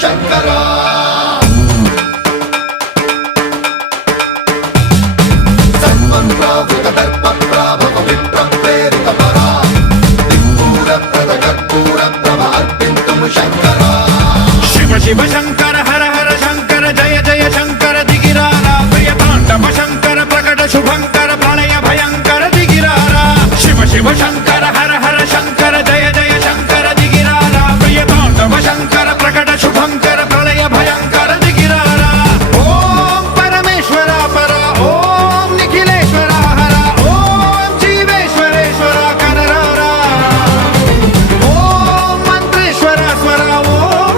శంకర సన్మన్రావృత దర్ప ప్రాభవ విప్ర ప్రేరిత పరా దిక్పూర ప్రద కర్పూర ప్రభ అర్పింతుము శంకర శివ శివ శంకర హర హర శంకర జయ జయ శంకర దిగిరారా ప్రియ తాండవ శంకర ప్రకట శుభంకర ప్రళయ భయంకర దిగిరారా శివ శివ శంకర హర హర శంకర జయ జయ శంకర దిగిరారా ప్రియ తాండవ శంకర ప్రకట శుభంకర